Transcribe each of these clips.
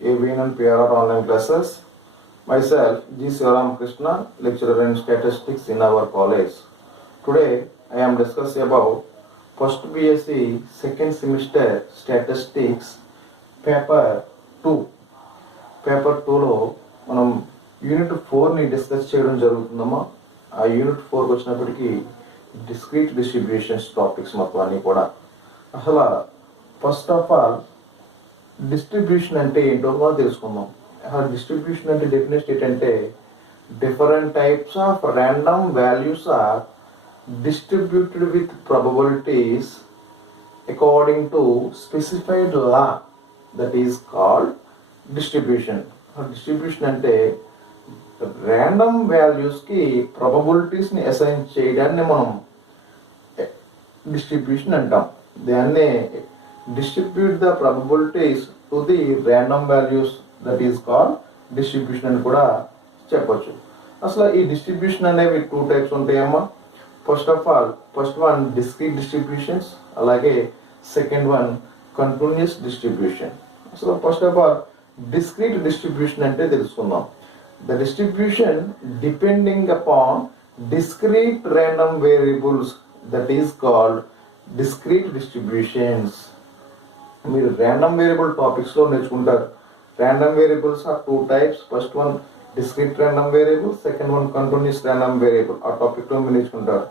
AVN PRR online classes. Myself, G. Sivaram Krishna, lecturer in statistics in our college. Today, I am discussing about first BSc second semester statistics paper 2. Paper 2లో మనం unit 4ని discuss చేయడం జరుగుతుందమ్మా. ఆ unit 4కి వచ్చినప్పటికీ discrete distributions topics మొత్తం అన్నీ కూడా. అసలు ఫస్ట్ ఆఫ్ ఆల్ డిస్ట్రిబ్యూషన్ అంటే ఏంటో కూడా తెలుసుకుందాం. డిస్ట్రిబ్యూషన్ అంటే డెఫినేషన్ ఏంటంటే different types of random values are distributed with probabilities according to specified law that is called distribution. Distribution అంటే ర్యాండమ్ వాల్యూస్కి ప్రాబబిలిటీస్ని అసైన్ చేయడాన్ని మనం డిస్ట్రిబ్యూషన్ అంటాం. దాన్నే distribute the probabilities to the random values that is called distribution అని కూడా చెప్పొచ్చు. అసలు ఈ డిస్ట్రిబ్యూషన్ అనేవి 2 టైప్స్ ఉంటాయమ్మా. ఫస్ట్ వన్ డిస్క్రీట్ డిస్ట్రిబ్యూషన్స్, అలాగే సెకండ్ వన్ కంటిన్యూస్ డిస్ట్రిబ్యూషన్. అసలు first of all discrete distribution అంటే తెలుసుకుందాం. The distribution depending upon discrete random variables that is called discrete distributions. మీరు ర్యాండమ్ వేరియబుల్ టాపిక్స్లో నేర్చుకుంటారు. Random variables are 2 types. First one discrete random variable, second one continuous random variable. ఆ టాపిక్లో మీరు నేర్చుకుంటారు.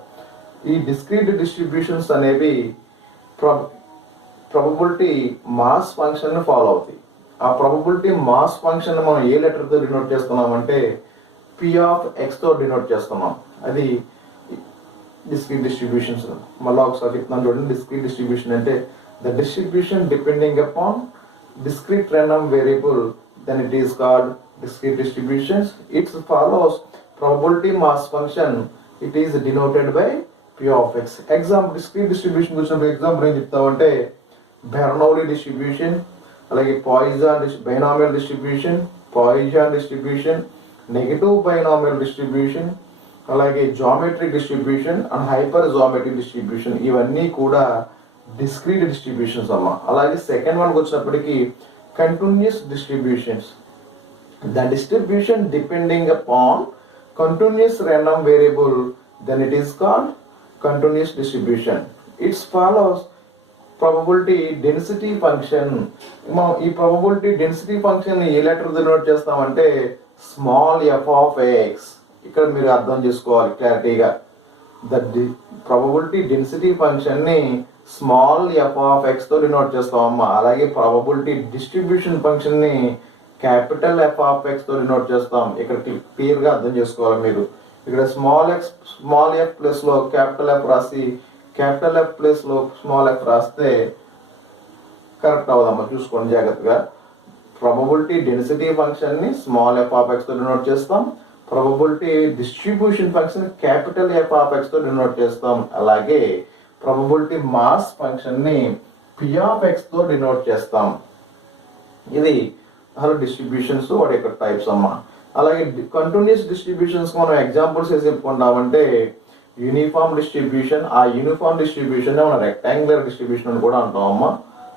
ఈ డిస్క్రీట్ డిస్ట్రిబ్యూషన్స్ అనేవి ప్రాబబిలిటీ మాస్ ఫంక్షన్ ఫాలో అవుతాయి. ఆ ప్రాబబిలిటీ మాస్ ఫంక్షన్ మనం ఏ లెటర్తో డినోట్ చేస్తున్నామంటే P ఆఫ్ Xతో డినోట్ చేస్తున్నాం. అది డిస్క్రీట్ డిస్ట్రిబ్యూషన్స్. మళ్ళీ ఒకసారి చెప్తున్నాను చూడండి. డిస్క్రీట్ డిస్ట్రిబ్యూషన్ అంటే the distribution depending upon discrete random variable, then it is called discrete distributions. It follows probability mass function. It is denoted by P of X. Example discrete distribution వచ్చినప్పుడు example ఏం చెప్తామంటే Bernoulli distribution, అలాగే Poisson binomial distribution, Poisson distribution, negative binomial distribution, అలాగే geometric distribution and hypergeometric distribution. ఇవన్నీ కూడా discrete distributions అమ్మా. అలాగే second వన్కి వచ్చినప్పటికీ continuous distributions. The distribution depending upon continuous random variable, then it is called continuous distribution. It follows probability density function. ఈ probability density function ఏ letter denote చేస్తామంటే small f of x. ఇక్కడ మీరు అర్థం చేసుకోవాలి క్లారిటీగా. ద probability density function ని small f of x తో denote చేస్తామమ్మా. అలాగే probability distribution function ని క్యాపిటల్ F ఆఫ్ X తో డినోట్ చేస్తాం. ఇక్కడ క్లియర్గా అర్థం చేసుకోవాలి మీరు. ఇక్కడ స్మాల్ f ప్లేస్లో క్యాపిటల్ F రాసి క్యాపిటల్ F ప్లేస్లో స్మాల్ f రాస్తే కరెక్ట్ అవుదమ్మా. చూసుకోండి జాగ్రత్తగా. ప్రాబబిలిటీ డెన్సిటీ ఫంక్షన్ని స్మాల్ f ఆఫ్ X తో డినోట్ చేస్తాం. Probability distribution function capital F of X తో డినోట్ చేస్తాం. అలాగే ప్రాబబిలిటీ మాస్ ఫంక్షన్ని P ఆఫ్ X తో డినోట్ చేస్తాం. ఇది అసలు డిస్ట్రిబ్యూషన్స్ వాటి యొక్క టైప్స్ అమ్మా. అలాగే కంటిన్యూస్ డిస్ట్రిబ్యూషన్స్ మనం ఎగ్జాంపుల్స్ వేసి చెప్పుకుంటామంటే యూనిఫామ్ డిస్ట్రిబ్యూషన్. ఆ యూనిఫామ్ డిస్ట్రిబ్యూషన్ మనం రెక్టాంగులర్ డిస్ట్రిబ్యూషన్ అని కూడా అంటాం అమ్మా.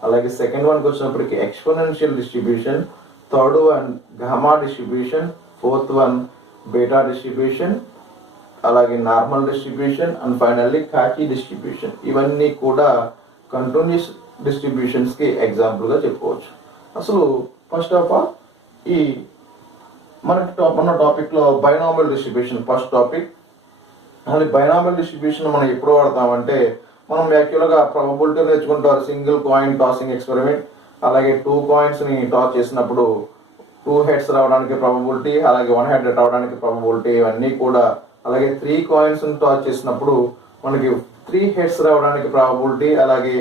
అలాగే సెకండ్ వన్కి వచ్చినప్పటికీ exponential distribution, third one gamma distribution, fourth one beta distribution, అలాగే నార్మల్ డిస్ట్రిబ్యూషన్ అండ్ ఫైనల్లీ కాకి డిస్ట్రిబ్యూషన్. ఇవన్నీ కూడా కంటిన్యూస్ డిస్ట్రిబ్యూషన్స్కి ఎగ్జాంపుల్గా చెప్పుకోవచ్చు. అసలు ఫస్ట్ ఆఫ్ ఆల్ ఈ మన టాపిక్లో బైనామియల్ డిస్ట్రిబ్యూషన్ ఫస్ట్ టాపిక్. అసలు బైనామియల్ డిస్ట్రిబ్యూషన్ మనం ఎప్పుడు వాడతామంటే మనం యాక్చువల్గా ప్రాబబిలిటీ నేర్చుకుంటారు. సింగిల్ కాయిన్ టాసింగ్ ఎక్స్పెరిమెంట్, అలాగే 2 కాయిన్స్ని టాస్ చేసినప్పుడు 2 హెడ్స్ రావడానికి ప్రాబబిలిటీ, అలాగే 1 హెడ్ రావడానికి ప్రాబబిలిటీ, ఇవన్నీ కూడా. అలాగే 3 కాయిన్స్ని టాస్ చేసినప్పుడు మనకి 3 హెడ్స్ రావడానికి ప్రాబబిలిటీ, అలాగే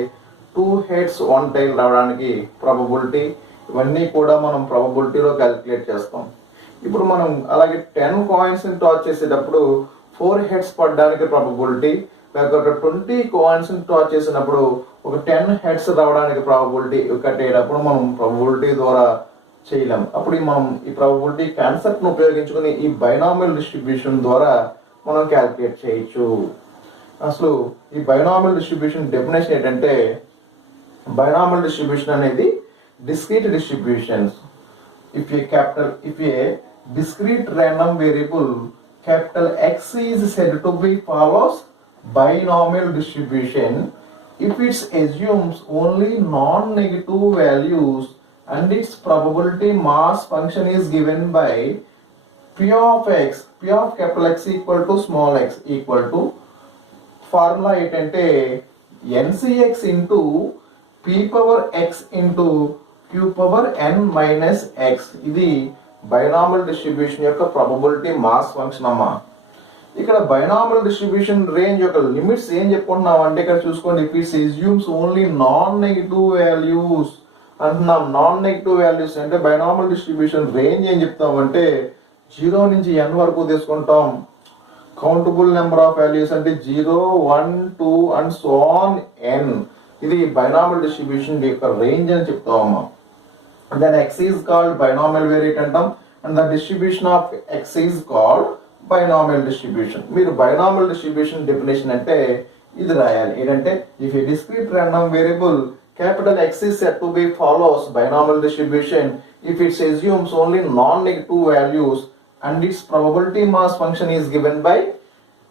2 హెడ్స్ 1 టైల్ రావడానికి ప్రాబబిలిటీ. ఇవన్నీ కూడా మనం ప్రాబబిలిటీలో క్యాలిక్యులేట్ చేస్తాం. ఇప్పుడు మనం అలాగే 10 కాయిన్స్ని టాస్ చేసేటప్పుడు 4 హెడ్స్ పడడానికి ప్రాబబిలిటీ, లేకపోతే 20 కాయిన్స్ని టాస్ చేసినప్పుడు ఒక 10 హెడ్స్ రావడానికి ప్రాబబిలిటీ కట్టేటప్పుడు మనం ప్రాబబిలిటీ ద్వారా చేయలేం. అప్పుడు మనం ఈ ప్రాబబిలిటీ కాన్సెప్ట్ను ఉపయోగించుకుని ఈ బైనామియల్ డిస్ట్రిబ్యూషన్ ద్వారా మనం క్యాలిక్యులేట్ చేయొచ్చు. అసలు ఈ బైనామియల్ డిస్ట్రిబ్యూషన్ డెఫినేషన్ ఏంటంటే బైనామియల్ డిస్ట్రిబ్యూషన్ అనేది discrete distributions. if a discrete random variable capital X is said to be follows binomial distribution if it assumes only non-negative values and its probability mass function is given by P of X, P of capital X equal to small x equal to formula ఏంటంటే NCX into P power X into Q power N minus X. ఇది binomial distribution యొక్క probability mass function అమ్మా. ఇక్కడ binomial distribution range యొక్క limits ఏం చెప్పుకుంటున్నాం అంటే ఇక్కడ చూసుకోండి, if it's assumes only non negative values అంటున్నాం. నాన్ నెగిటివ్ వాల్యూస్ అంటే బైనామియల్ డిస్ట్రిబ్యూషన్ రేంజ్ ఏం చెప్తామంటే 0 నుంచి n వరకు తీసుకుంటాం. కౌంటబుల్ నెంబర్ ఆఫ్ వాల్యూస్ అంటే 0, 1, 2 అండ్ సో ఆన్ n. ఇది బైనామియల్ డిస్ట్రిబ్యూషన్ యొక్క రేంజ్ అని చెప్తామమ్మా. Then x is called binomial variate అంటాం and the distribution of x is called binomial distribution. మీరు బైనామియల్ డిస్ట్రిబ్యూషన్ డెఫినేషన్ అంటే ఇది రాయాలి. ఏంటంటే if a discrete random variable capital X is said to be follows binomial distribution if it assumes only non-negative values and its probability mass function is given by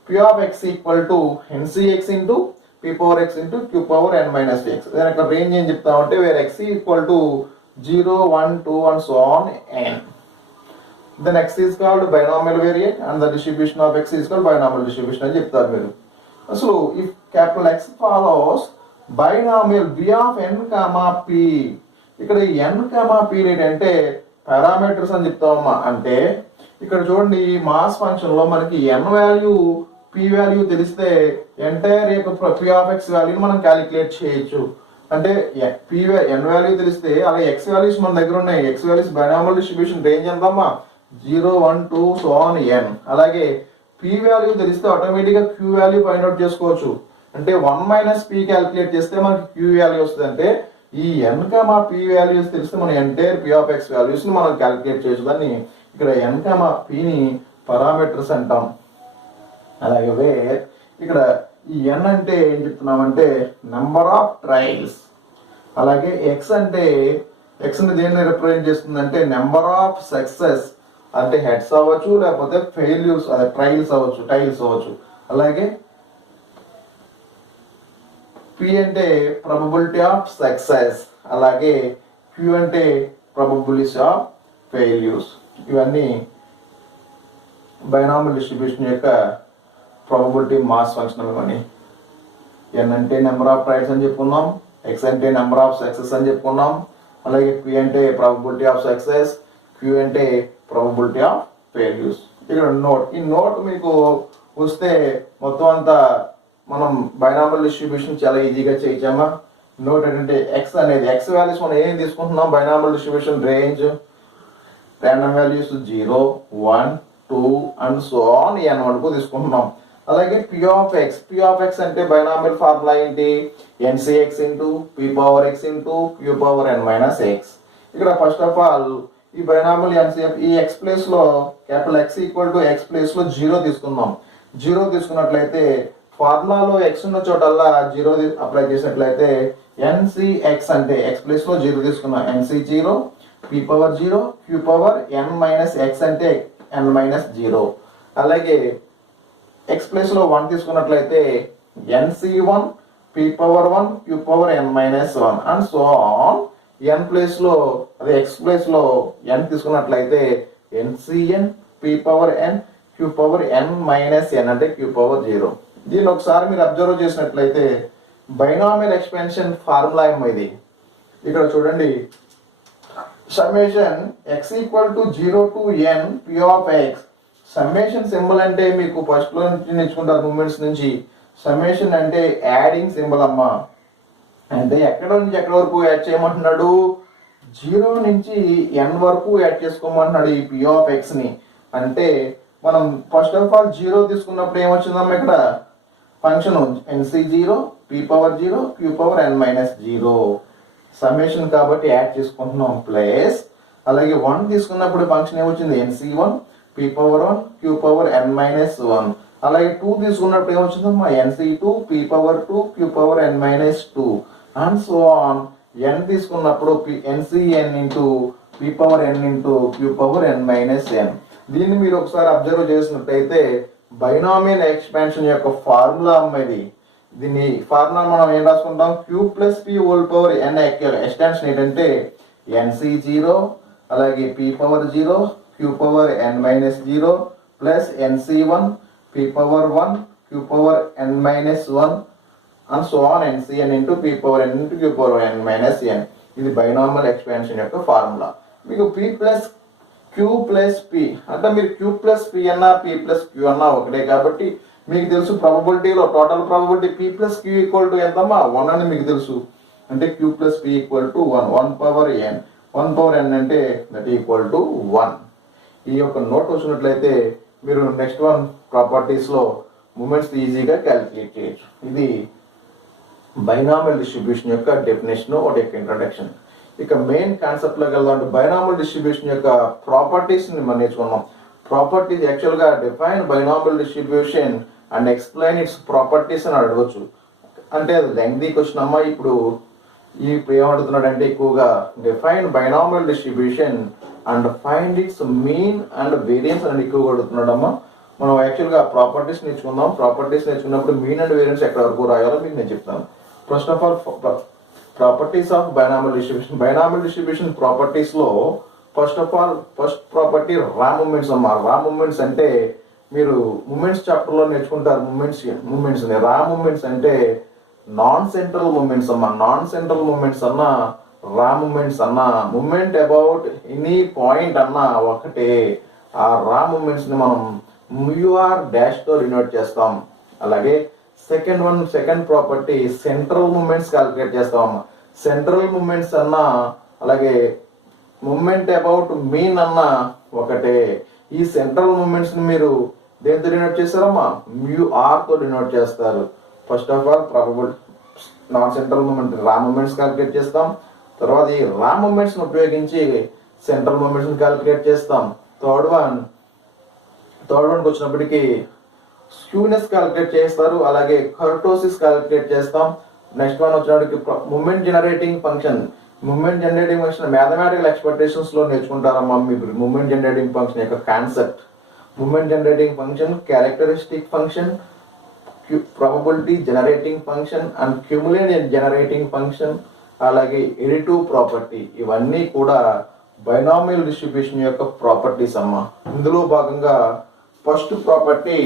P of X equal to NCX into P power X into Q power N minus X. Then a range in చెప్తామంటే where X equal to 0, 1, 2 and so on n. Then X is called binomial variate and the distribution of X is called binomial distribution అని చెప్తారు మీరు. So if capital X follows binomial b of n comma p, ఇక్కడ n comma p ఏంటంటే parameters అని చెప్తామమ్మా. అంటే ఇక్కడ చూడండి ఈ మాస్ ఫంక్షన్ లో మనకి n వాల్యూ p వాల్యూ తెలిస్తే ఎంటైర్ యొక్క p ఆఫ్ x వాల్యూని మనం క్యాలిక్యులేట్ చేయొచ్చు. అంటే n వాల్యూ తెలిస్తే అలాగే x వాల్యూస్ మన దగ్గర ఉన్నాయి. x values binomial distribution range ఎంతమ్మా 0, 1, 2 సో ఆన్ n. అలాగే p వాల్యూ తెలిస్తే ఆటోమేటిక్ గా q వాల్యూ ఫైండ్ అవుట్ చేసుకోవచ్చు. అంటే 1 మైనస్ p క్యాలిక్యులేట్ చేస్తే మనకి q వాల్యూ వస్తుంది. అంటే ఈ n కామా p వాల్యూస్ తెలిస్తే మనం entire p of x values ని మనం క్యాలిక్యులేట్ చేయొచ్చు. దాన్ని ఇక్కడ n కామా p ని పారామీటర్స్ అంటాం. అలాగే వేర్ ఇక్కడ ఈ n అంటే ఏం చెప్తున్నామంటే నెంబర్ ఆఫ్ ట్రయల్స్. అలాగే x అంటే x ని దేన్ని రిప్రజెంట్ చేస్తుందంటే నెంబర్ ఆఫ్ సక్సెస్, అంటే హెడ్స్ అవ్వచ్చు లేకపోతే ఫెయిల్యూర్స్ అదే ట్రయల్స్ అవ్వచ్చు. అలాగే P అంటే probability ఆఫ్ సక్సెస్, అలాగే Q అంటే probability ఆఫ్ ఫెయిల్యూర్స్. ఇవన్నీ బైనామియల్ డిస్ట్రిబ్యూషన్ యొక్క ప్రాబబిలిటీ మాస్ ఫంక్షన్ అని. n అంటే నెంబర్ ఆఫ్ ట్రయల్స్ అని చెప్పుకున్నాం, x అంటే నెంబర్ ఆఫ్ సక్సెస్ అని చెప్పుకున్నాం, అలాగే P అంటే ప్రాబబిలిటీ ఆఫ్ సక్సెస్, Q అంటే ప్రాబబిలిటీ ఆఫ్ ఫెయిల్యూర్స్. ఇక్కడ నోట్, ఈ నోట్ మీకు వస్తే మొత్తం అంతా మనం బైనామియల్ డిస్ట్రిబ్యూషన్ చాలా ఈజీగా చేయొచ్చామా. నోట్ ఏంటంటే x అనేది x వాల్యూస్ మనం ఏం తీసుకుంటున్నాం binomial distribution range random values 0, 1, 2 and so on n వరకు తీసుకుంటున్నాం. అలాగే P ఆఫ్ x అంటే బైనామియల్ ఫార్ములా ఏంటి NCX into P power X into Q power N minus X. ఇక్కడ ఫస్ట్ ఆఫ్ ఆల్ ఈ బైనామియల్ NCF ఈ x ప్లేస్ లో capital X equal to x place లో 0 తీసుకుందాం. 0 తీసుకున్నట్లయితే ఫార్ములాలో x ఉన్న చోటల్లా 0 అప్లై చేసినట్లయితే NCX అంటే x ప్లేస్ లో 0 తీసుకున్నాం. NC0 P power 0 Q power N minus X అంటే N మైనస్ 0. అలాగే x ప్లేస్ లో 1 తీసుకున్నట్లయితే NC1 P power 1 Q power N minus 1 and so on. n place లో అదే x ప్లేస్ లో n తీసుకున్నట్లయితే NCN P power N Q power N minus N అంటే Q power 0. దీన్ని ఒకసారి మీరు అబ్జర్వ్ చేసినట్లయితే బైనామియల్ ఎక్స్పెన్షన్ ఫార్ములా ఏమో ఇది. ఇక్కడ చూడండి summation x equal to 0 to n p of x. Summation symbol అంటే మీకు ఫస్ట్ లో నుంచి నేర్చుకుంటారు మూమెంట్స్ నుంచి. సమ్మేషన్ అంటే యాడింగ్ సింబల్ అమ్మా. అంటే ఎక్కడ నుంచి ఎక్కడ వరకు యాడ్ చేయమంటున్నాడు 0 నుంచి n వరకు యాడ్ చేసుకోమంటున్నాడు ఈ p ఆఫ్ x ని. అంటే మనం ఫస్ట్ ఆఫ్ ఆల్ 0 తీసుకున్నప్పుడు ఏమొచ్చిందమ్మా ఇక్కడ function NC0 P power 0 Q power N minus 0 summation కాబట్టి యాడ్ చేసుకుంటున్నాం ప్లస్. అలాగే 1 తీసుకున్నప్పుడు ఫంక్షన్ ఏమొచ్చింది NC1 P power 1 Q power N minus 1. అలాగే 2 తీసుకున్నప్పుడు ఏమొచ్చిందమ్మా NC2 P power 2 Q power N minus 2 and so on. n తీసుకున్నప్పుడు NCN into p power n into q power n minus n. దీన్ని మీరు ఒకసారి observe చేసినట్టయితే binomial expansion యొక్క formula అమ్మది. దీన్ని ఫార్ములా మనం ఏం రాసుకుంటాం, q plus p whole power n extension ఏంటంటే nc0 అలాగే p power 0 q power n minus 0 plus nc1 p power 1 q power n minus 1 and so on ncn into p power n into q power n minus n. ఇది binomial expansion యొక్క formula. మీకు p plus q plus p అంటే మీరు q plus p అన్నా p plus q అన్నా ఒకటే కాబట్టి మీకు తెలుసు ప్రాబబిలిటీలో total probability p plus q equal to ఎంతమ్మా 1 అని మీకు తెలుసు. అంటే q plus p equal to 1 power n 1 power n అంటే దట్ ఈక్వల్ టు 1. ఈ యొక్క నోట్ వచ్చినట్లయితే మీరు నెక్స్ట్ వన్ ప్రాపర్టీస్లో మూమెంట్స్ ఈజీగా క్యాలిక్యులేట్ చేయొచ్చు. ఇది బైనామియల్ డిస్ట్రిబ్యూషన్ యొక్క డెఫినేషన్ వాటి యొక్క ఇంట్రడక్షన్. ఇక మెయిన్ కాన్సెప్ట్లోకి వెళ్దాం. బైనామియల్ డిస్ట్రిబ్యూషన్ యొక్క ప్రాపర్టీస్ని మనం నేర్చుకున్నాం. ప్రాపర్టీస్ యాక్చువల్గా define binomial distribution and explain its properties అని అడగవచ్చు. అంటే అది లెంగ్తీ క్వశ్చన్ అమ్మా. ఇప్పుడు ఏమడుగుతున్నాడు అంటే ఎక్కువగా define binomial distribution and find its mean and variance అని ఎక్కువగా అడుగుతున్నాడు అమ్మా. మనం యాక్చువల్గా ప్రాపర్టీస్ నేర్చుకుందాం. ప్రాపర్టీస్ నేర్చుకున్నప్పుడు మీన్ అండ్ వేరియన్స్ ఎక్కడ వరకు రాయాలో మీకు నేను చెప్తాను. First of all properties of binomial distribution. Binomial distribution ప్రాపర్టీస్లో ఫస్ట్ ప్రాపర్టీ రా మూమెంట్స్ అమ్మా. రా మూమెంట్స్ అంటే మీరు మూమెంట్స్ చాప్టర్లో నేర్చుకుంటారు. మూమెంట్స్ రా మూమెంట్స్ అంటే నాన్ సెంట్రల్ మూమెంట్స్ అమ్మా. నాన్ సెంట్రల్ మూమెంట్స్ అన్నా రా మూమెంట్స్ అన్నా మూమెంట్ అబౌట్ ఎనీ పాయింట్ అన్నా ఒకటే. ఆ రా మూమెంట్స్ ని మనం µr డాష్ తో డినోట్ చేస్తాం. అలాగే second property central moments calculate చేస్తాం. సెంట్రల్ మూమెంట్స్ అన్నా అలాగే మూమెంట్ అబౌట్ మీన్ అన్నా ఒకటే. ఈ సెంట్రల్ మూమెంట్స్ ని మీరు దేంతో డినోట్ చేస్తారమ్మా, µr తో డినోట్ చేస్తారు. First of all probable non central moment raw moments calculate చేస్తాం. తర్వాత ఈ రా మూమెంట్స్ ని ఉపయోగించి సెంట్రల్ మూమెంట్స్ ని క్యాలిక్యులేట్ చేస్తాం. థర్డ్ వన్కి వచ్చినప్పటికీ స్క్యూనెస్ క్యాలిక్యులేట్ చేస్తారు. అలాగే కర్టోసిస్ క్యాలిక్యులేట్ చేస్తాం. నెక్స్ట్ వన్ వచ్చినప్పటికి moment generating function. Mathematical expectations లో నేర్చుకుంటారమ్మా. మీరు మూమెంట్ జనరేటింగ్ ఫంక్షన్ యొక్క concept. Moment generating function, characteristic function, probability generating function and cumulative generating function, అలాగే ఎడిటివ్ ప్రాపర్టీ. ఇవన్నీ కూడా బైనామియల్ డిస్ట్రిబ్యూషన్ యొక్క ప్రాపర్టీస్ అమ్మా. ఇందులో భాగంగా ఫస్ట్ ప్రాపర్టీ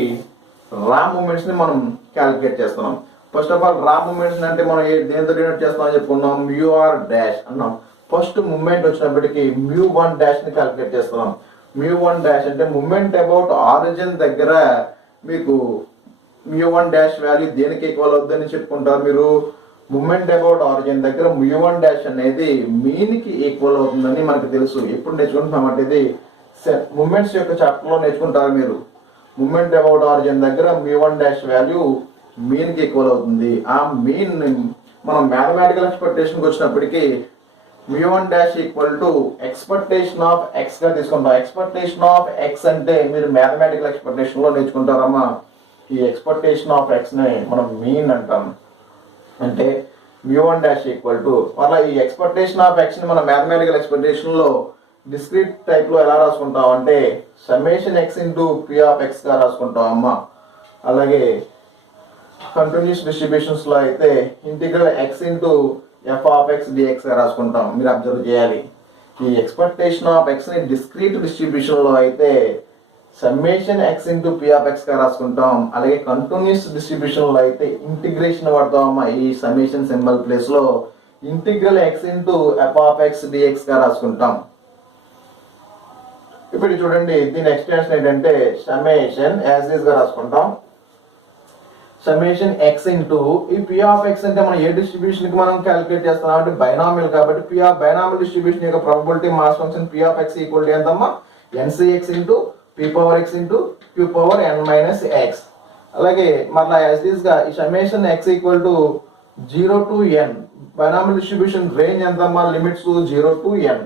రా మూమెంట్స్ ని మనం క్యాలిక్యులేట్ చేస్తున్నాం. ఫస్ట్ ఆఫ్ ఆల్ రా మూమెంట్స్ అంటే మనం దేంతో డినోట్ చేస్తున్నాం చెప్పుకున్నాం, µr డాష్ అన్నాం. ఫస్ట్ మూమెంట్ వచ్చినప్పటికీ µ1 డాష్ ని క్యాలిక్యులేట్ చేస్తున్నాం. µ1 డాష్ అంటే మూమెంట్ అబౌట్ ఆరిజిన్ దగ్గర మీకు µ1 డాష్ వాల్యూ దేనికి ఈక్వల్ అవుతుందని చెప్పుకుంటారు మీరు. మూమెంట్ అబౌట్ ఆరిజిన్ దగ్గర µ1 డాష్ అనేది మీన్ కి ఈక్వల్ అవుతుందని మనకు తెలుసు. ఎప్పుడు నేర్చుకుంటున్నాం అంటే ఇది మూమెంట్స్ యొక్క చాప్టర్ లో నేర్చుకుంటారు మీరు. మూమెంట్ అబౌట్ ఆరిజిన్ దగ్గర µ1 డాష్ వాల్యూ మీన్ కి ఈక్వల్ అవుతుంది. ఆ మీన్ మనం మ్యాథమెటికల్ ఎక్స్పెక్టేషన్ కి వచ్చినప్పటికీ µ1 dash equal to expectation of x గా తీసుకుంటాం. ఎక్స్పెక్టేషన్ ఆఫ్ ఎక్స్ అంటే మీరు మ్యాథమెటికల్ ఎక్స్పెక్టేషన్ లో నేర్చుకుంటారమ్మా. ఈ ఎక్స్పెక్టేషన్ ఆఫ్ ఎక్స్ ని మనం మీన్ అంటాం. అంటే µ1 డాష్ ఈక్వల్ టు అలా ఈ ఎక్స్పెక్టేషన్ ఆఫ్ ఎక్స్ ని మనం మ్యాథమెటికల్ ఎక్స్పెక్టేషన్ లో డిస్క్రీట్ టైప్ లో ఎలా రాసుకుంటాం అంటే summation x into p of x గా రాసుకుంటాం అమ్మా. అలాగే కంటిన్యూస్ డిస్ట్రిబ్యూషన్స్ లో అయితే integral x into f of x d x గా రాసుకుంటాం. మీరు అబ్జర్వ్ చేయాలి. ఈ ఎక్స్పెక్టేషన్ ఆఫ్ ఎక్స్ ని డిస్క్రీట్ డిస్ట్రిబ్యూషన్ లో అయితే summation x into p of x గా రాసుకుంటాం. అలాగే కంటిన్యూస్ డిస్ట్రిబ్యూషన్ లో అయితే ఇంటిగ్రేషన్ వాడతాం అమ్మా. ఈ సమ్మేషన్ సింబల్ ప్లేస్ లో integral x into f of x d x గా రాసుకుంటాం. ఇప్పుడు చూడండి, దీని ఎక్స్టెన్షన్ ఏంటంటే సమ్మేషన్ యాజ్ ఇస్ గా రాసుకుంటాం. సమ్మేషన్ ఎక్స్ ఇంటూ ఈ పి ఆఫ్ ఎక్స్ అంటే మనం ఏ డిస్ట్రిబ్యూషన్ కి మనం క్యాలిక్యులేట్ చేస్తున్నాం అంటే బైనామియల్ కాబట్టి పి ఆఫ్ బైనామియల్ డిస్ట్రిబ్యూషన్ యొక్క probability mass function p of x equal to ఎంతమ్మా, n c x into p power x into q power n minus x. అలాగే మళ్ళీ యాజ్ ఇస్ గా ఈ summation x equal to 0 to n. Binomial distribution range ఎంతమ్మా, limits 0 to n.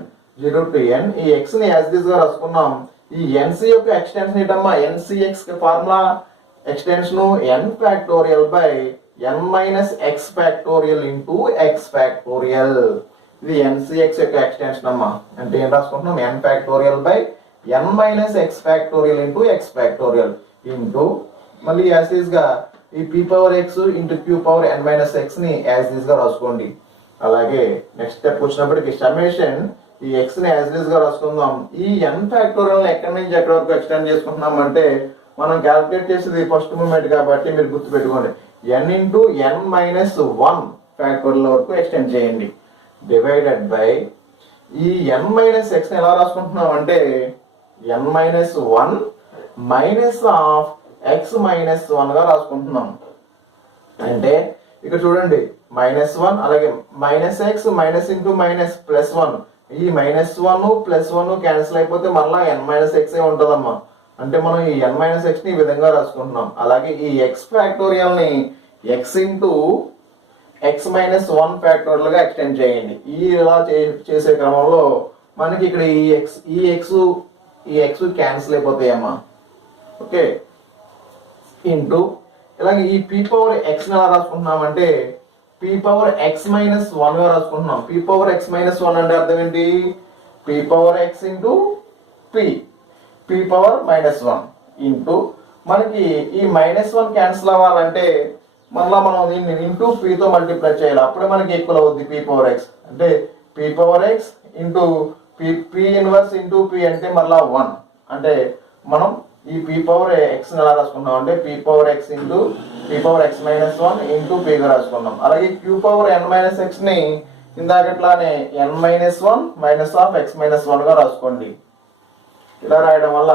ఈ x ని as this గా రాసుకున్నాం. ఈ ఎన్సి యొక్క ఎక్స్టెన్షన్ ఏంటమ్మా, n c x formula extension n factorial by n minus x factorial into x factorial. ఇది ఎన్సిఎక్స్ యొక్క ఎక్స్టెన్షన్ అమ్మా. అంటే ఏం రాసుకుంటున్నాం, n factorial by n minus x factorial into x factorial into మళ్ళీ యాజ్ ఈజ్ గా ఈ p power x into q power n minus x ని యాజ్ ఈజ్ గా రాసుకోండి. అలాగే నెక్స్ట్ స్టెప్ వచ్చినప్పటికి సమ్మేషన్ ఈ ఎక్స్ ని యాజ్ ఈజ్ గా రాసుకుందాం. ఈ ఎన్ ఫ్యాక్టోరియల్ ఎక్కడి నుంచి ఎక్కడి వరకు ఎక్స్టెండ్ చేసుకుంటున్నాం అంటే మనం క్యాల్కులేట్ చేసేది ఫస్ట్ మూమెంట్ కాబట్టి మీరు గుర్తుపెట్టుకోండి, n into n minus one factorial వరకు ఎక్స్టెండ్ చేయండి. డివైడెడ్ బై ఈ ఎన్ మైనస్ ఎక్స్ ని ఎలా రాసుకుంటున్నాం అంటే n minus one minus of x minus one గా రాసుకుంటున్నాం. అంటే ఇక్కడ చూడండి -1 అలాగే -x మైనస్ ఇంటూ మైనస్ +1, ఈ -1 +1 క్యాన్సిల్ అయిపోతే మళ్ళీ n-x ఉంటుందమ్మా. అంటే మనం ఈ n-x ని ఈ విధంగా రాసుకుంటున్నాం. అలాగే ఈ x ఫ్యాక్టోరియల్ ని x into x minus 1 factorial గా ఎక్స్టెండ్ చేయండి. ఈ ఇలా చేసే క్రమంలో మనకి ఇక్కడ ఈ x క్యాన్సిల్ అయిపోతాయమ్మా. ఓకే, ఇంటూ ఇలాగే ఈ p పవర్ x ని ఎలా రాసుకుంటున్నామంటే p పవర్ x మైనస్ 1 గా రాసుకుంటున్నాం. p పవర్ x మైనస్ 1 అంటే అర్థం ఏంటి, p power x into p power -1 into మనకి ఈ -1 క్యాన్సిల్ అవ్వాలంటే మళ్ళీ మనం దీన్ని ఇంటూ p తో మల్టిప్లై చేయాలి. అప్పుడే మనకి ఈక్వల్ అవుద్ది p పవర్ x. అంటే p power x into p inverse into p అంటే మళ్ళీ 1. అంటే మనం ఈ p పవర్ x ని ఎలా రాసుకున్నాం అంటే p power x into p power x minus 1 into p గా రాసుకున్నాం. అలాగే q power n minus x ని ఇందాకట్లానే n minus 1 minus of x minus 1 గా రాసుకోండి. ఇలా రాయడం వల్ల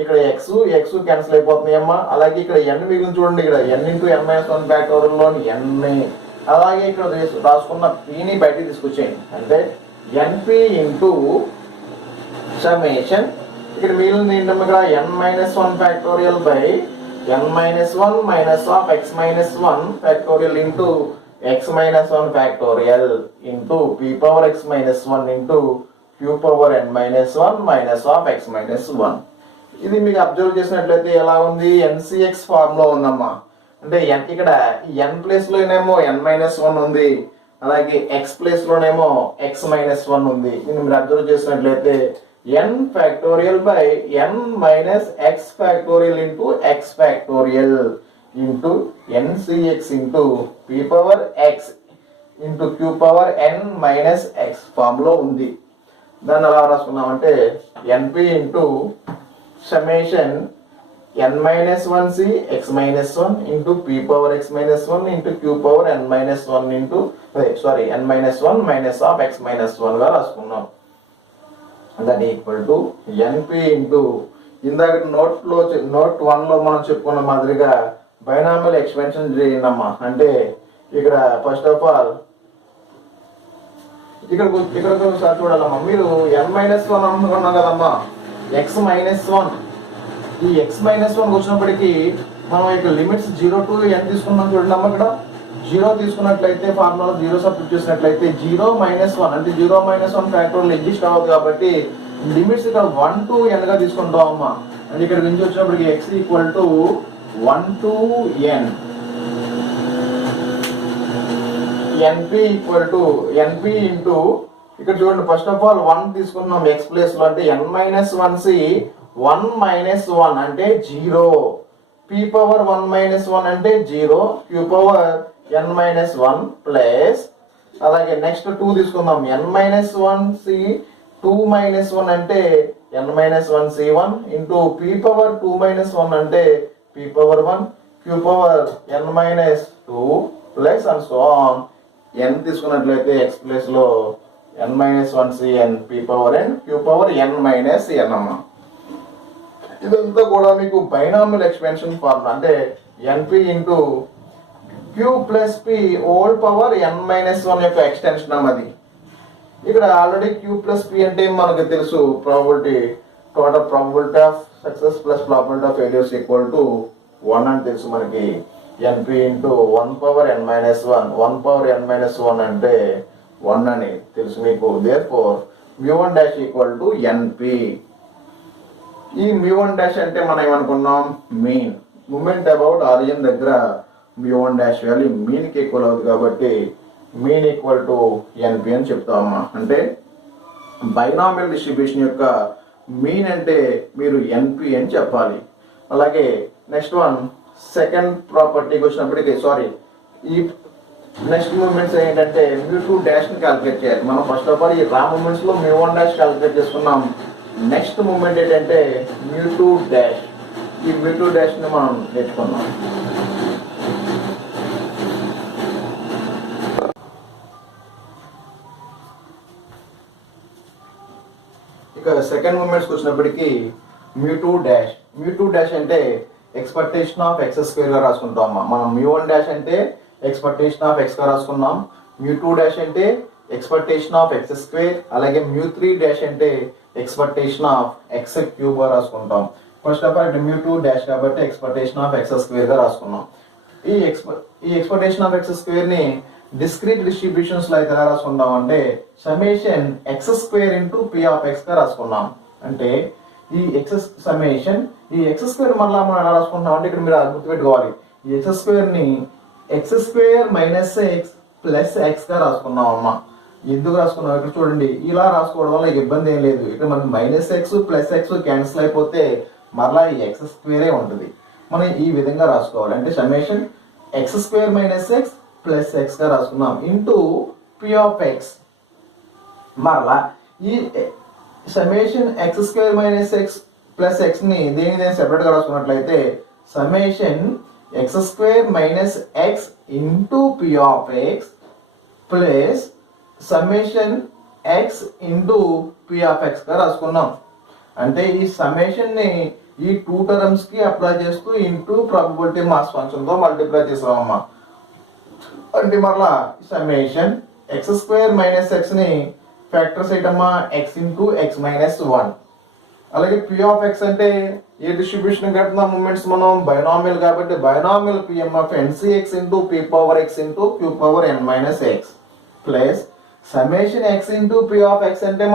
ఇక్కడ x క్యాన్సిల్ అయిపోతున్నాయి అమ్మా. అలాగే ఇక్కడ n మిగిలిన చూడండి, ఇక్కడ n into n minus 1 factorial లోని n ని అలాగే ఇక్కడ రాసుకున్న p ని బయటికి తీసుకొచ్చేయండి. అంటే np ఇంటూ సమ్మేషన్ ఇక్కడ మిగిలింది ఏంటమ్మా, ఇక్కడ n-1 factorial by n-1 minus of x minus 1 factorial into x minus 1 factorial into p power x minus 1 into q power n minus 1 minus of x minus 1. ఇది మీకు observe చేసినట్లయితే ఎలా ఉంది, NCX form లో ఉందమ్మా. అంటే ఇక్కడ n ప్లేస్ లోనేమో n-1 ఉంది, అలాగే x ప్లేస్ లోనేమో x మైనస్ 1 ఉంది. ఇది మీరు అబ్జర్వ్ చేసినట్లయితే n factorial by n minus x factorial into x factorial into ncx into p power x into q power n minus x form లో ఉంది. దాన్ని ఎలా రాసుకున్నామంటే np into summation n minus 1c x minus 1 into p power x minus 1 into q power n minus 1 into n minus 1 minus of x minus 1 గా రాసుకున్నాం. That equal to np into ఇందాక note 1 లో మనం చెప్పుకున్న మాదిరిగా binomial expansion చేయండమ్మా. అంటే ఇక్కడ first of all ఇక్కడ ఒకసారి చూడాలమ్మా, మీరు n-1 అనుకున్నాం కదమ్మా, x మైనస్ 1, ఈ x మైనస్ 1 వచ్చినప్పటికీ మనం ఇక్కడ లిమిట్స్ 0 to n తీసుకున్నాం చూడండి అమ్మా. ఇక్కడ 0 తీసుకున్నట్లయితే ఫార్ములా 0 సబ్స్టిట్యూట్ చేసినట్లయితే 0-1 అంటే 0-1 ఫ్యాక్టోరియల్ ఎగ్జిస్ట్ అవ్వదు కాబట్టి లిమిట్స్ ఇక్కడ 1 to n గా తీసుకుంటాం అమ్మా. అంటే ఇక్కడ నుంచి వచ్చినప్పటికి x equal to 1 to n, np equal to np into ఇక్కడ చూడండి ఫస్ట్ ఆఫ్ ఆల్ 1 తీసుకున్నాం x ప్లేస్ లో, అంటే n-1c 1-1 అంటే 0, p పవర్ 1-1 అంటే 0, q పవర్ n-1 ప్లస్ అలాగే నెక్స్ట్ 2 తీసుకుందాం, n-1c 2-1 అంటే n-1c1 ఇంటూ p పవర్ 2-1 అంటే p power 1, q power n-2 plus and so on. n తీసుకున్నట్లయితే x ప్లేస్ లో n-1c n p power n q power n-n అమ్మా. ఇదంతా కూడా మీకు బైనామియల్ ఎక్స్పెన్షన్ ఫార్ములా. అంటే np into q plus p whole power n-1 యొక్క extension అన్నది. ఇక్కడ ఆల్రెడీ q ప్లస్ p అంటే మనకు తెలుసు, probability total probability of success plus probability of failures equal to 1 అని తెలుసు మనకి. np into 1 power n-1, 1 power n-1 అంటే 1 అని తెలుసు మీకు. Therefore μ1 dash equal to np. ఈ μ1 డాష్ అంటే మనం ఏమనుకున్నాం, మీన్ మూమెంట్ అబౌట్ ఆరిజిన్ దగ్గర μ1 డాష్ వాల్యూ మీన్ కి ఈక్వల్ అవుతుంది కాబట్టి మీన్ ఈక్వల్ టు ఎన్పి అని చెప్తామమ్మా. అంటే బైనామియల్ డిస్ట్రిబ్యూషన్ యొక్క మీన్ అంటే మీరు ఎన్పి అని చెప్పాలి. అలాగే నెక్స్ట్ వన్ సెకండ్ ప్రాపర్టీకి వచ్చినప్పటికీ ఈ నెక్స్ట్ మూమెంట్స్ ఏంటంటే మ్యూ2 డాష్ని క్యాలిక్యులేట్ చేయాలి. మనం ఫస్ట్ ఆఫ్ ఆల్ ఈ రా మూమెంట్స్లో మ్యూ1 డాష్ క్యాలిక్యులేట్ చేసుకున్నాం. నెక్స్ట్ మూమెంట్ ఏంటంటే మ్యూ2 డాష్. ఈ మ్యూ2 డాష్ని మనం నేర్చుకున్నాం. ఇక సెకండ్ మూమెంట్స్కి వచ్చినప్పటికీ మ్యూ2 డాష్ అంటే ఎక్స్పెక్టేషన్ ఆఫ్ ఎక్స్ స్క్వేర్గా రాసుకుంటాం. మనం మ్యూ1 డాష్ అంటే ఎక్స్పెక్టేషన్ ఆఫ్ ఎక్స్గా రాసుకున్నాం. మ్యూ2 డాష్ అంటే ఎక్స్పెక్టేషన్ ఆఫ్ ఎక్స్ స్క్వేర్. అలాగే మ్యూ3 డాష్ అంటే ఎక్స్పెక్టేషన్ ఆఫ్ ఎక్స్ క్యూబ్గా రాసుకుంటాం. ఫస్ట్ ఆఫ్ ఆల్ మ్యూ2 డాష్ కాబట్టి ఎక్స్పెక్టేషన్ ఆఫ్ ఎక్స్ స్క్వేర్గా రాసుకున్నాం. ఈ ఎక్స్పెక్టేషన్ ఆఫ్ ఎక్స్ స్క్వేర్ని డిస్క్రీట్ డిస్ట్రిబ్యూషన్స్ లో అయితే ఎలా రాసుకుంటాం అంటే summation x square into p of x గా రాసుకున్నాం. అంటే ఈ ఎక్స్ సమ్మేషన్ ఈ ఎక్స్ స్క్వేర్ మళ్ళీ మనం ఎలా రాసుకుంటాం అంటే ఇక్కడ మీరు గుర్తుపెట్టుకోవాలి. ఈ ఎక్స్ స్క్వేర్ ని X square minus x plus x గా రాసుకున్నాం అమ్మా. ఎందుకు రాసుకున్నాం ఇక్కడ చూడండి. ఇలా రాసుకోవడం వల్ల ఇబ్బంది ఏం లేదు. ఇక్కడ మనకి minus x plus X cancel అయిపోతే మరలా ఈ ఎక్స్ స్క్వేరే ఉంటుంది. మనం ఈ విధంగా రాసుకోవాలి. అంటే summation x square minus x plus x గా రాసుకున్నాం ఇంటూ పి ఆఫ్ ఎక్స్. మరలా ఈ summation x square minus x plus x ని దేని దేని సెపరేట్ గా రాసుకున్నట్లయితే summation x square minus x into p of x plus summation x into p of x గా రాసుకున్నాం. అంటే ఈ సమ్మేషన్ ని ఈ టూ టర్మ్స్ కి అప్లై చేస్తూ ఇంటూ ప్రాబబిలిటీ మాస్ ఫంక్షన్ తో మల్టిప్లై చేసామమ్మా. అంటే మరలా summation x square minus x ని ఫ్యాక్టర్స్ ఏంటమ్మా ఎక్స్ ఇంటూ ఎక్స్ మైనస్ 1. అలాగే పి ఆఫ్ ఎక్స్ అంటే ఏ డిస్ట్రిబ్యూషన్ కడుతున్నా మూమెంట్స్ మనం బైనామియల్ కాబట్టి binomial PM of NCX into p power x into q power n minus x plus summation x into p of x అంటే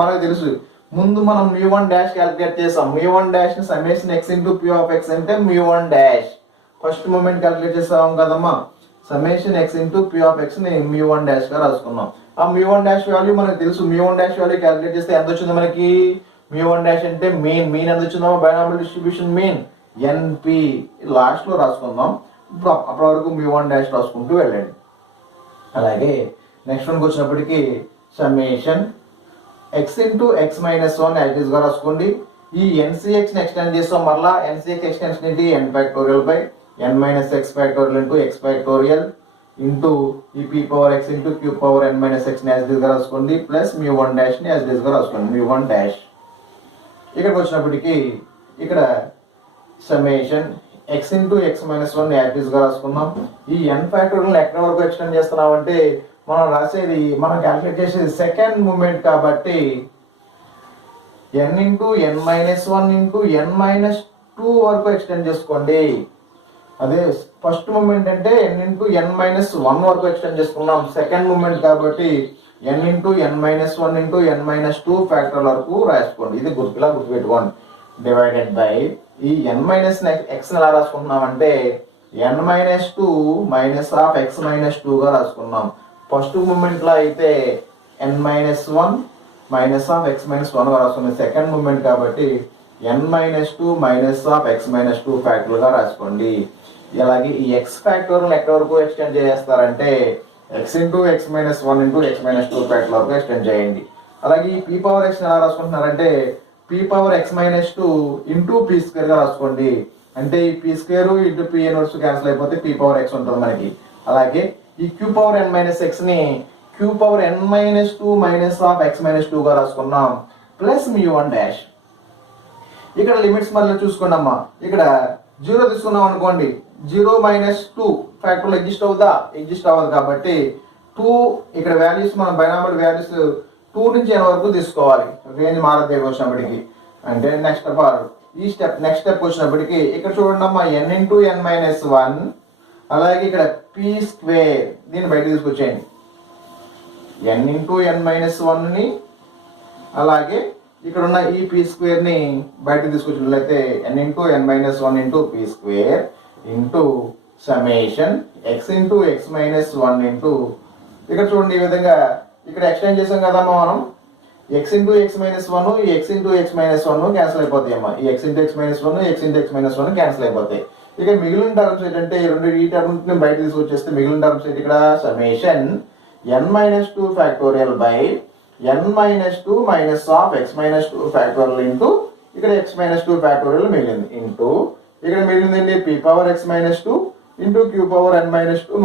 మనకు తెలుసు. ముందు మనం మ్యూ1 డాష్ క్యాలిక్యులేట్ చేసాం. మ్యూ1 డాష్ ని summation x into p of x అంటే మ్యూ1 డాష్ ఫస్ట్ మూమెంట్ క్యాలిక్యులేట్ చేసాం కదమ్మా. Summation x into p of x ని మ్యూ1 డాష్ గా రాసుకున్నాం. ఆ మ్యూ1 డాష్ వాల్యూ మనకు తెలుసు. మ్యూ1 డాష్ వాల్యూ క్యాలిక్యులేట్ చేస్తే ఎంత వచ్చింది మనకి. మ్యూ1 డాష్ అంటే మీన్ ఎంత వచ్చిందో బైనామియల్ డిస్ట్రిబ్యూషన్ మీన్ ఎన్పి లాస్ట్ లో రాసుకుందాం. అప్పటి వరకు మ్యూ1 డాష్ రాసుకుంటూ వెళ్ళండి. అలాగే నెక్స్ట్ వన్కి వచ్చినప్పటికీ summation x into x minus 1 active గా రాసుకోండి. ఈ ఎన్సిఎక్స్ ని ఎక్స్టెండ్ చేస్తాం. మరలా ఎన్సిఎక్స్ ఎక్స్టెన్షన్ ఏంటి n factorial by n minus x factorial into x factorial into ఈ p power x into q power n minus x ని as this గా రాసుకోండి ప్లస్ mu1 dash ని as this గా రాసుకోండి mu1 dash. ఇక్కడికి వచ్చినప్పటికీ ఇక్కడ summation x into x minus 1 as this గా రాసుకున్నాం. ఈ n factorial ఎక్కడి వరకు ఎక్స్టెండ్ చేస్తున్నాం అంటే మనం క్యాలిక్యులేట్ చేసేది సెకండ్ మూమెంట్ కాబట్టి n into n minus 1 into n minus 2 వరకు ఎక్స్టెండ్ చేసుకోండి. అదే ఫస్ట్ మూమెంట్ అంటే n ఇంటూ ఎన్ మైనస్ 1 వరకు ఎక్స్టెండ్ చేసుకున్నాం. సెకండ్ మూమెంట్ కాబట్టి n into n minus 1 into n minus 2 factor వరకు రాసుకోండి. ఇది ఇలా గుర్తుపెట్టుకోండి. డివైడెడ్ బై ఈ n మైనస్ ఎక్స్ ఎలా రాసుకుంటున్నాం అంటే n minus 2 minus of x minus 2 గా రాసుకున్నాం. ఫస్ట్ మూమెంట్ లో అయితే n minus 1 minus of x minus 1 గా రాసుకున్నాం. సెకండ్ మూమెంట్ కాబట్టి n minus 2 minus of x minus 2 factor గా రాసుకోండి. అలాగే ఈ ఎక్స్ ఫ్యాక్టోరియల్ ఎక్కడి వరకు ఎక్స్టెండ్ చేస్తారంటే x into x minus 1 into x minus 2 factor వరకు ఎక్స్టెండ్ చేయండి. అలాగే ఈ పీ పవర్ ఎక్స్ ఎలా రాసుకుంటున్నారంటే p power x minus 2 into p square గా రాసుకోండి. అంటే ఈ p square into p inverse cancel అయిపోతే పీ పవర్ ఎక్స్ ఉంటుంది మనకి. అలాగే ఈ q power n minus x ని q power n minus 2 minus of x minus 2 గా రాసుకున్నాం ప్లస్ mu1 డాష్. ఇక్కడ లిమిట్స్ మళ్ళీ చూసుకోండి అమ్మా. ఇక్కడ 0 తీసుకున్నాం అనుకోండి 0 మైనస్ 2 ఫ్యాక్టర్లో ఎగ్జిస్ట్ అవ్వదు కాబట్టి 2 ఇక్కడ వాల్యూస్ మనం బైనామియల్ వాల్యూస్ 2 నుంచి n వరకు తీసుకోవాలి. రేంజ్ మారద్దు వచ్చినప్పటికి. అంటే నెక్స్ట్ స్టెప్ వచ్చినప్పటికి ఇక్కడ చూడండి అమ్మా n ఇంటూ ఎన్ మైనస్ 1 అలాగే ఇక్కడ పీ స్క్వేర్ దీన్ని బయట తీసుకొచ్చేయండి. n ఇంటూ ఎన్ మైనస్ 1 ని అలాగే ఇక్కడ ఉన్న ఈ పీ స్క్వేర్ ని బయట తీసుకొచ్చినట్లయితే n into n minus 1 into p square into summation x into x minus 1 into ఇక్కడ చూడండి ఈ విధంగా ఇక్కడ ఎక్స్టెండ్ చేసాం కదమ్మా మనం x into x minus one X into x minus one cancel అయిపోతాయి అమ్మా. ఈ X into x minus one X into x minus one cancel అయిపోతాయి. ఇక మిగిలిన టర్మ్స్ ఏంటంటే ఈ టర్మ్స్ బయట తీసుకొచ్చేస్తే మిగిలిన టర్మ్స్ ఏంటి ఇక్కడ summation n-2 factorial by n-2 minus of x-2 factorial into ఇక్కడ x-2 ఫ్యాక్టోరియల్ మిగిలింది ఇంటూ ఇక్కడ మిగిలిందండి p power x-2 into q power n-2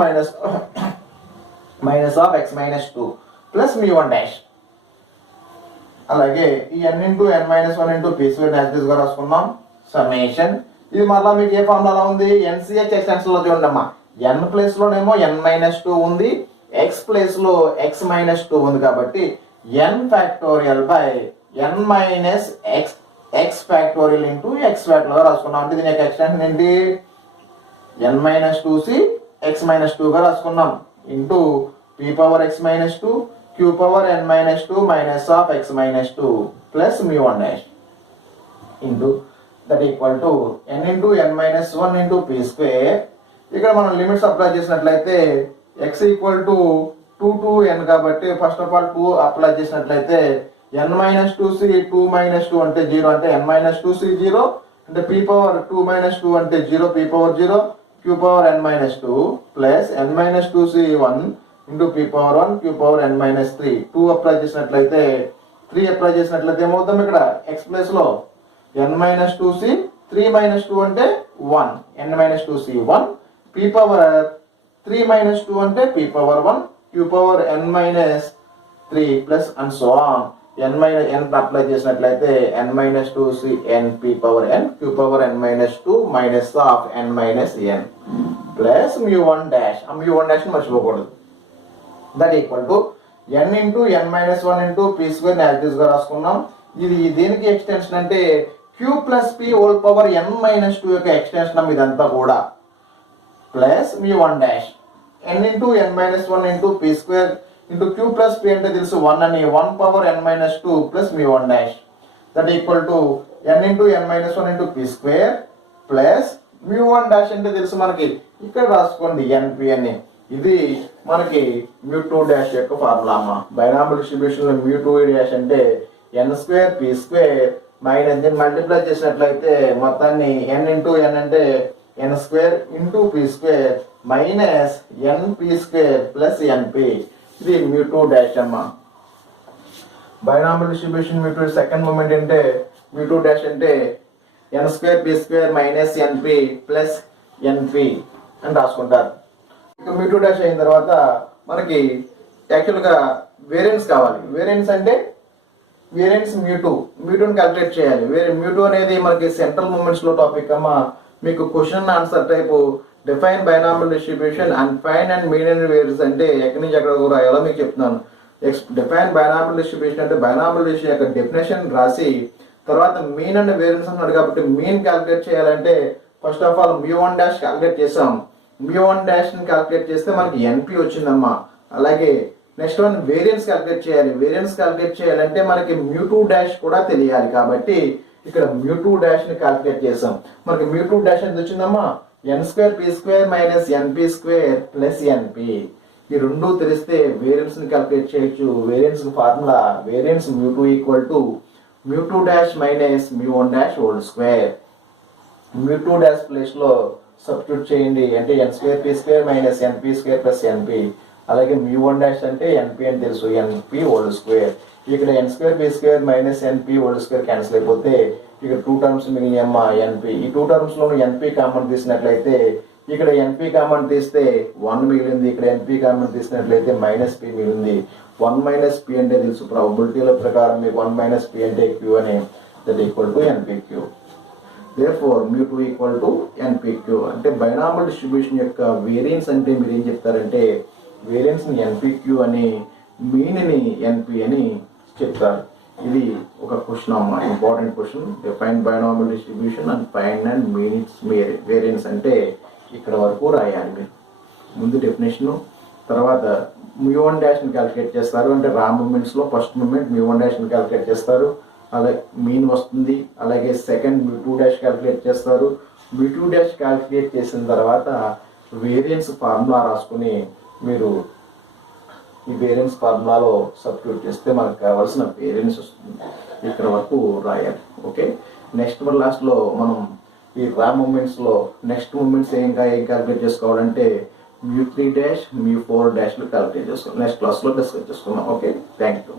minus of x-2 plus m1 dash. అలాగే ఈ n into n-1 into p square as గా రాసుకున్నాం summation. ఇది మళ్ళీ మీకు ఏ ఫార్ములా ఉంది NCH ఎక్స్టెన్షన్ లో చూడండి అమ్మా. n ప్లేస్ లోనేమో n-2 ఉంది, x ప్లేస్ లో x-2 ఉంది కాబట్టి n factorial by n minus x factorial into x factorial రాసుకున్నాం. అంటే దీని యొక్క ఎక్స్టెన్షన్ ఏంటి n-2c x-2 గా రాసుకున్నాం into p power x-2 q power n-2 minus of x-2 plus m1 dash into that equal to n into n-1 into p square. ఇక్కడ మనం limits apply చేసినట్లయితే x equal to 2 to n కాబట్టి first of all 2 apply చేసినట్లయితే n-2c 2 - 2 అంటే 0 అంటే n-2c 0 అంటే p power 2 - 2 అంటే 0 p power 0 q power n-2 plus n-2c 1 into p power 1 q power n-3. 2 apply చేసినట్లయితే 3 అప్లై చేసినట్లయితే ఏమవుతాం ఇక్కడ x ప్లేస్ లో n-2c 3 - 2 అంటే 1 n-2c 1 p పవర్ 3 - 2 అంటే p power 1 q power n-3 plus and so on n apply చేసినట్లయితే n-2c n p power n q power n-2 minus of n-n plus m1 dash. ఆ m1 dash మర్చిపోకూడదు. That equal to n into n-1 into p square as గా రాసుకున్నాం. ఇది దేనికి extension అంటే q plus p whole power n-2 యొక్క extension ఇదంతా కూడా plus m1 dash n into n-1 into p square into q plus p అంటే తెలుసు 1 అని 1 power n-2 plus m1 dash that equal to n into n-1 into p square plus m1 dash అంటే తెలుసు మనకి ఇక్కడ రాసుకోండి np అని. ఇది మనకి m2 డాష్ యొక్క ఫార్ములా అమ్మా. బైనామియల్ డిస్ట్రిబ్యూషన్ లో m2 డాష్ అంటే n square p square minus దీన్ని మల్టిప్లై చేసినట్లయితే మొత్తాన్ని n ఇంటూ n అంటే n square into p square minus np square plus np. ఇది m2 డాష్ అమ్మా. Binomial distribution m2 second moment అంటే m2 డాష్ అంటే n square p square minus np plus np అని రాసుకుంటారు. ఇక m2 డాష్ అయిన తర్వాత మనకి యాక్చువల్గా వేరియన్స్ కావాలి. వేరియన్స్ అంటే వేరియన్స్ m2ని క్యాలిక్యులేట్ చేయాలి. m2 అనేది మనకి సెంట్రల్ మూమెంట్స్ లో టాపిక్ అమ్మా. మీకు question answer type define binomial distribution and find and mean and variance అంటే ఎక్కడి నుంచి ఎక్కడ రాయాలో మీకు చెప్తున్నాను. డిఫైన్ బైనామియల్ డిస్ట్రిబ్యూషన్ అంటే బైనామియల్ డిస్ట్రిబ్యూషన్ యొక్క డెఫినేషన్ రాసి తర్వాత మీన్ అండ్ వేరియన్స్ అన్నాడు కాబట్టి మీన్ క్యాలిక్యులేట్ చేయాలంటే first of all m1 dash calculate చేసాం. m1 డాష్ ని క్యాలిక్యులేట్ చేస్తే మనకి np వచ్చిందమ్మా. అలాగే నెక్స్ట్ వన్ వేరియన్స్ క్యాలిక్యులేట్ చేయాలి. వేరియన్స్ క్యాలిక్యులేట్ చేయాలంటే మనకి m2 డాష్ కూడా తెలియాలి కాబట్టి ఇక్కడ m2 డాష్ ని క్యాలిక్యులేట్ చేసాం. మనకి m2 డాష్ ఎంత వచ్చిందమ్మా n square p square minus np square plus np. ఈ రెండు తెలిస్తే వేరియన్స్ ని క్యాలిక్యులేట్ చేయొచ్చు. Variance formula variance m2 equal to m2 dash minus m1 dash whole square. m2 dash place లో సబ్స్టిట్యూట్ చేయండి అంటే n square p square minus np square plus np. అలాగే m1 dash అంటే np అని తెలుసు np whole square. ఇక్కడ n square p square minus np whole square cancel అయిపోతే ఇక్కడ 2 టర్మ్స్ మిగిలినమ్మా np. ఈ 2 టర్మ్స్ లో np కామన్ తీసినట్లయితే ఇక్కడ np కామన్ తీస్తే 1 మిగిలింది. ఇక్కడ np కామన్ తీసినట్లయితే మైనస్ p మిగిలింది. 1 మైనస్ p అంటే తెలుసు ప్రాబబిలిటీల ప్రకారం మీకు 1 మైనస్ p అంటే q అని that equal to npq. therefore mu2 equal to npq. అంటే బైనామియల్ డిస్ట్రిబ్యూషన్ యొక్క వేరియన్స్ అంటే మీరు ఏం చెప్తారంటే వేరియన్స్ ని npq అని మీన్ ని np అని చెప్తారు. ఇది ఒక క్వశ్చన్ అమ్మా, important question. Define binomial distribution and find and mean it's variance అంటే ఇక్కడ వరకు రాయాలి మీరు. ముందు డెఫినేషన్ తర్వాత m1 డాష్ ని క్యాలిక్యులేట్ చేస్తారు అంటే రా మూమెంట్స్ లో ఫస్ట్ మూమెంట్ m1 డాష్ ని క్యాలిక్యులేట్ చేస్తారు. అలాగే మీన్ వస్తుంది. అలాగే సెకండ్ m2 డాష్ క్యాలిక్యులేట్ చేస్తారు. m2 డాష్ క్యాలిక్యులేట్ చేసిన తర్వాత వేరియన్స్ ఫార్ములా రాసుకుని మీరు ఈ వేరియన్స్ ఫార్ములాలో సబ్స్టిట్యూట్ చేస్తే మనకు కావాల్సిన వేరియన్స్ వస్తుంది. ఇక్కడ వరకు రాయాలి. ఓకే, నెక్స్ట్ మరి లాస్ట్లో మనం ఈ రా మూమెంట్స్లో నెక్స్ట్ మూమెంట్స్ ఏం క్యాలిక్యులేట్ చేసుకోవాలంటే μ3 డాష్ μ4 డాష్లు క్యాలిక్యులేట్ చేసుకోవాలి. నెక్స్ట్ క్లాస్లో డిస్కస్ చేసుకుందాం. Okay, thank you.